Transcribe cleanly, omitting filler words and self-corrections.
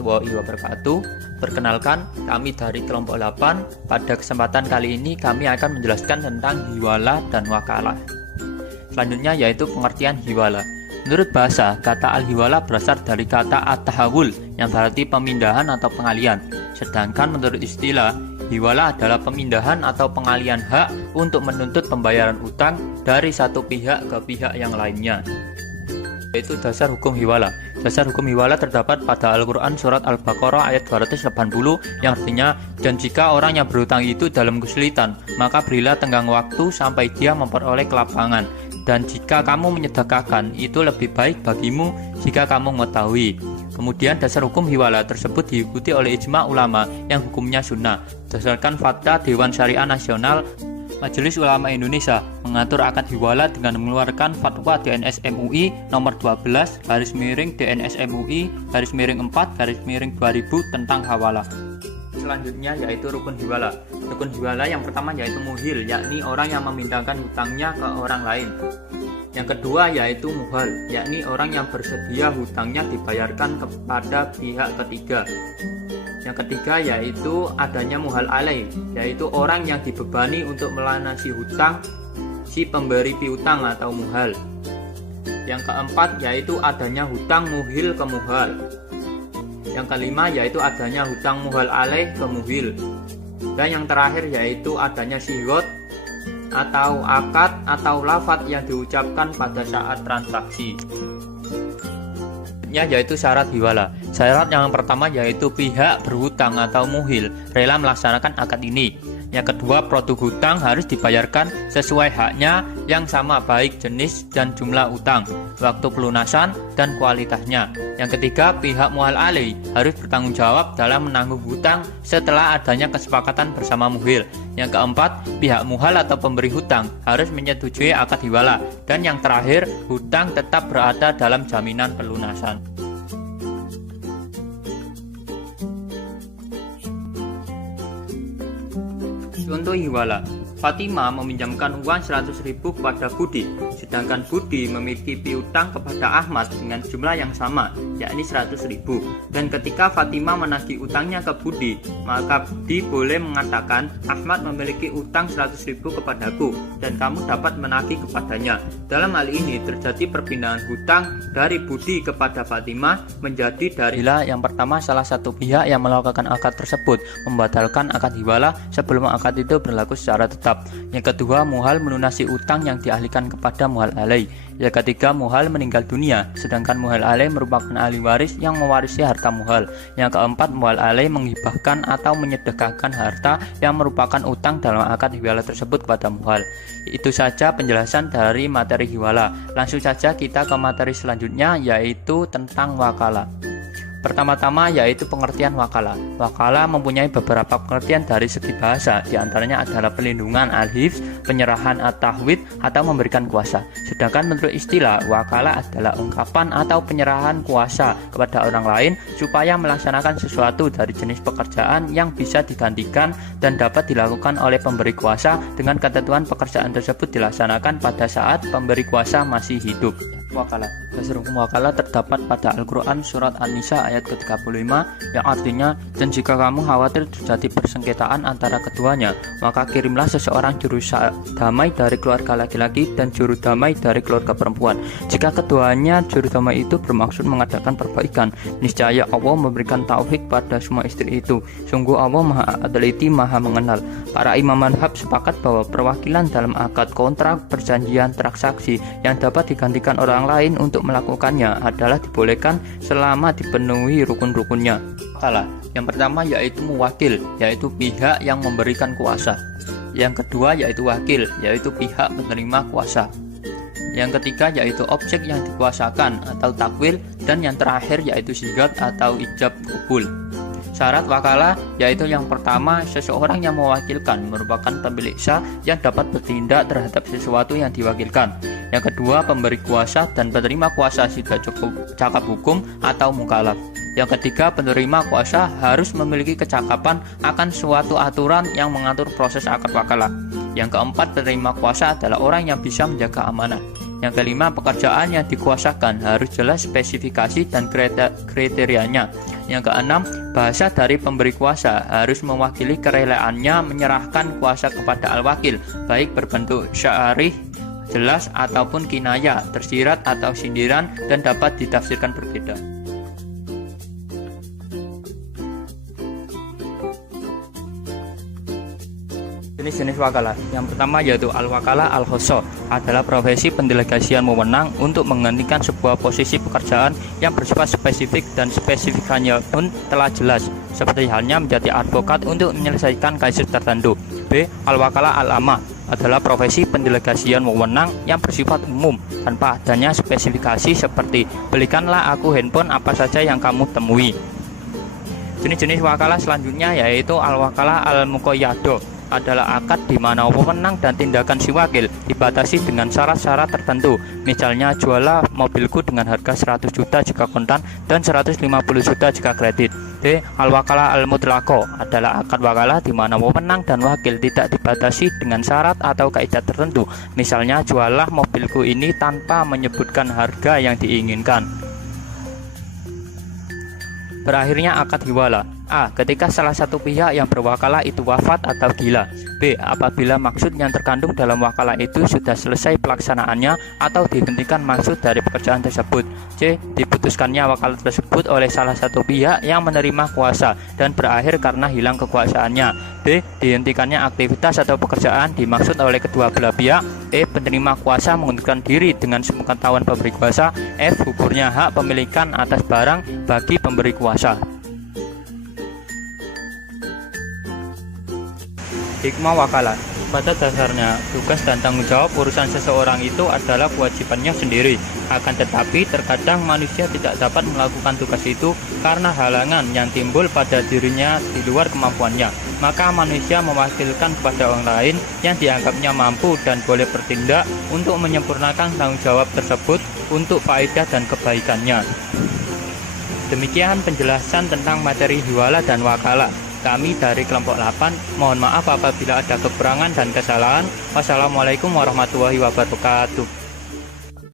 warahmatullahi wabarakatuh. Perkenalkan, kami dari kelompok 8. Pada kesempatan kali ini kami akan menjelaskan tentang hiwala dan wakalah. Selanjutnya yaitu pengertian hiwala. Menurut bahasa, kata al-hiwala berasal dari kata at-tahawul yang berarti pemindahan atau pengalian. Sedangkan menurut istilah, hiwala adalah pemindahan atau pengalian hak untuk menuntut pembayaran utang dari satu pihak ke pihak yang lainnya. Yaitu dasar hukum hiwala. Dasar hukum hiwala terdapat pada Al-Quran surat Al-Baqarah ayat 280 yang artinya, dan jika orang yang berhutang itu dalam kesulitan, maka berilah tenggang waktu sampai dia memperoleh kelapangan. Dan jika kamu menyedekahkan, itu lebih baik bagimu jika kamu mengetahui. Kemudian dasar hukum hiwala tersebut diikuti oleh ijma ulama yang hukumnya sunnah. Berdasarkan fatwa Dewan Syariah Nasional, Majelis Ulama Indonesia mengatur akad hiwala dengan mengeluarkan fatwa DNS MUI nomor 12/DNS MUI /4/2000 tentang hawala. Selanjutnya yaitu rukun hiwala. Rukun hiwala yang pertama yaitu muhil, yakni orang yang memindahkan hutangnya ke orang lain. Yang kedua yaitu muhal, yakni orang yang bersedia hutangnya dibayarkan kepada pihak ketiga. Yang ketiga yaitu adanya muhal alaih, yaitu orang yang dibebani untuk melunasi hutang si pemberi piutang atau muhal. Yang keempat yaitu adanya hutang muhil ke muhal. Yang kelima yaitu adanya hutang muhal alaih ke muhil. Dan yang terakhir yaitu adanya sigot atau akad atau lafadz yang diucapkan pada saat transaksi. Yaitu syarat hiwala. Syarat yang pertama yaitu pihak berhutang atau muhil rela melaksanakan akad ini. Yang kedua, produk hutang harus dibayarkan sesuai haknya yang sama baik jenis dan jumlah utang, waktu pelunasan, dan kualitasnya. Yang ketiga, pihak muhal alaih harus bertanggung jawab dalam menanggung hutang setelah adanya kesepakatan bersama muhil. Yang keempat, pihak muhal atau pemberi hutang harus menyetujui akad hiwala. Dan yang terakhir, hutang tetap berada dalam jaminan pelunasan. Contoh hiwala, Fatimah meminjamkan uang 100.000 kepada Budi, sedangkan Budi memiliki piutang kepada Ahmad dengan jumlah yang sama, yakni 100.000. Dan ketika Fatimah menagih utangnya ke Budi, maka Budi boleh mengatakan, Ahmad memiliki utang 100.000 kepadaku, dan kamu dapat menagih kepadanya. Dalam hal ini terjadi perpindahan hutang dari Budi kepada Fatimah menjadi dari yang pertama, salah satu pihak yang melakukan akad tersebut membatalkan akad hiwala sebelum akad itu berlaku secara tetap. Yang kedua, muhal melunasi utang yang dialihkan kepada muhal alaih. Yang ketiga, muhal meninggal dunia, sedangkan muhal alaih merupakan ahli waris yang mewarisi harta muhal. Yang keempat, muhal alaih menghibahkan atau menyedekahkan harta yang merupakan utang dalam akad hiwala tersebut kepada muhal. Itu saja penjelasan dari materi hiwala. Langsung saja kita ke materi selanjutnya, yaitu tentang wakalah. Pertama-tama yaitu pengertian wakalah. Wakalah mempunyai beberapa pengertian dari segi bahasa, diantaranya adalah pelindungan al-hifz, penyerahan at-tahwid, atau memberikan kuasa. Sedangkan menurut istilah, wakalah adalah ungkapan atau penyerahan kuasa kepada orang lain supaya melaksanakan sesuatu dari jenis pekerjaan yang bisa digantikan dan dapat dilakukan oleh pemberi kuasa dengan ketentuan pekerjaan tersebut dilaksanakan pada saat pemberi kuasa masih hidup. Wakalah. Dasar hukum wakalah terdapat pada Al-Quran surat An-Nisa ayat ke-35 yang artinya, dan jika kamu khawatir terjadi persengketaan antara keduanya, maka kirimlah seseorang juru damai dari keluarga laki-laki dan juru damai dari keluarga perempuan. Jika keduanya juru damai itu bermaksud mengadakan perbaikan, niscaya Allah memberikan taufik pada semua istri itu. Sungguh Allah Maha Teliti, Maha Mengenal. Para imam madhab sepakat bahwa perwakilan dalam akad kontrak, perjanjian, transaksi yang dapat digantikan orang lain untuk melakukannya adalah dibolehkan selama dipenuhi rukun-rukunnya. Wakalah. Yang pertama yaitu muwakil, yaitu pihak yang memberikan kuasa. Yang kedua yaitu wakil, yaitu pihak penerima kuasa. Yang ketiga yaitu objek yang dikuasakan atau takwil, dan yang terakhir yaitu sigat atau ijab kabul. Syarat wakalah yaitu yang pertama, seseorang yang mewakilkan merupakan pemilik sah yang dapat bertindak terhadap sesuatu yang diwakilkan. Yang kedua, pemberi kuasa dan penerima kuasa sudah cukup cakap hukum atau mukalaf. Yang ketiga, penerima kuasa harus memiliki kecakapan akan suatu aturan yang mengatur proses akad wakalah. Yang keempat, penerima kuasa adalah orang yang bisa menjaga amanah. Yang kelima, pekerjaan yang dikuasakan harus jelas spesifikasi dan kriterianya. Yang keenam, bahasa dari pemberi kuasa harus mewakili kerelaannya menyerahkan kuasa kepada al-wakil, baik berbentuk syarih, jelas ataupun kinaya, tersirat atau sindiran, dan dapat ditafsirkan berbeda. Jenis-jenis wakalah. Yang pertama yaitu al-wakalah al-khosso, adalah profesi pendelegasian wewenang untuk menggantikan sebuah posisi pekerjaan yang bersifat spesifik dan spesifikannya pun telah jelas, seperti halnya menjadi advokat untuk menyelesaikan kasus tertentu. B. Al-wakalah al-amah, adalah profesi pendelegasian wewenang yang bersifat umum tanpa adanya spesifikasi, seperti belikanlah aku handphone apa saja yang kamu temui. Jenis-jenis wakalah selanjutnya yaitu al-wakalah al-muqayyado, adalah akad di mana wewenang dan tindakan si wakil dibatasi dengan syarat-syarat tertentu. Misalnya, jualah mobilku dengan harga 100 juta jika kontan dan 150 juta jika kredit. D. Al-wakalah al-mutlaqo, adalah akad wakalah di mana wewenang dan wakil tidak dibatasi dengan syarat atau kaidah tertentu. Misalnya, jualah mobilku ini tanpa menyebutkan harga yang diinginkan. Berakhirnya akad hiwala. A. Ketika salah satu pihak yang berwakalah itu wafat atau gila. B. Apabila maksud yang terkandung dalam wakalah itu sudah selesai pelaksanaannya atau dihentikan maksud dari pekerjaan tersebut. C. Diputuskannya wakalah tersebut oleh salah satu pihak yang menerima kuasa dan berakhir karena hilang kekuasaannya. D. Dihentikannya aktivitas atau pekerjaan dimaksud oleh kedua belah pihak. E. Penerima kuasa mengundurkan diri dengan sepengetahuan pemberi kuasa. F. Gugurnya hak pemilikan atas barang bagi pemberi kuasa. Hikmah wakalah. Pada dasarnya, tugas dan tanggung jawab urusan seseorang itu adalah kewajibannya sendiri. Akan tetapi, terkadang manusia tidak dapat melakukan tugas itu karena halangan yang timbul pada dirinya di luar kemampuannya. Maka manusia mewakilkan kepada orang lain yang dianggapnya mampu dan boleh bertindak untuk menyempurnakan tanggung jawab tersebut untuk faedah dan kebaikannya. Demikian penjelasan tentang materi hiwala dan wakalah. Kami dari kelompok 8 mohon maaf apabila ada kekurangan dan kesalahan. Wassalamualaikum warahmatullahi wabarakatuh.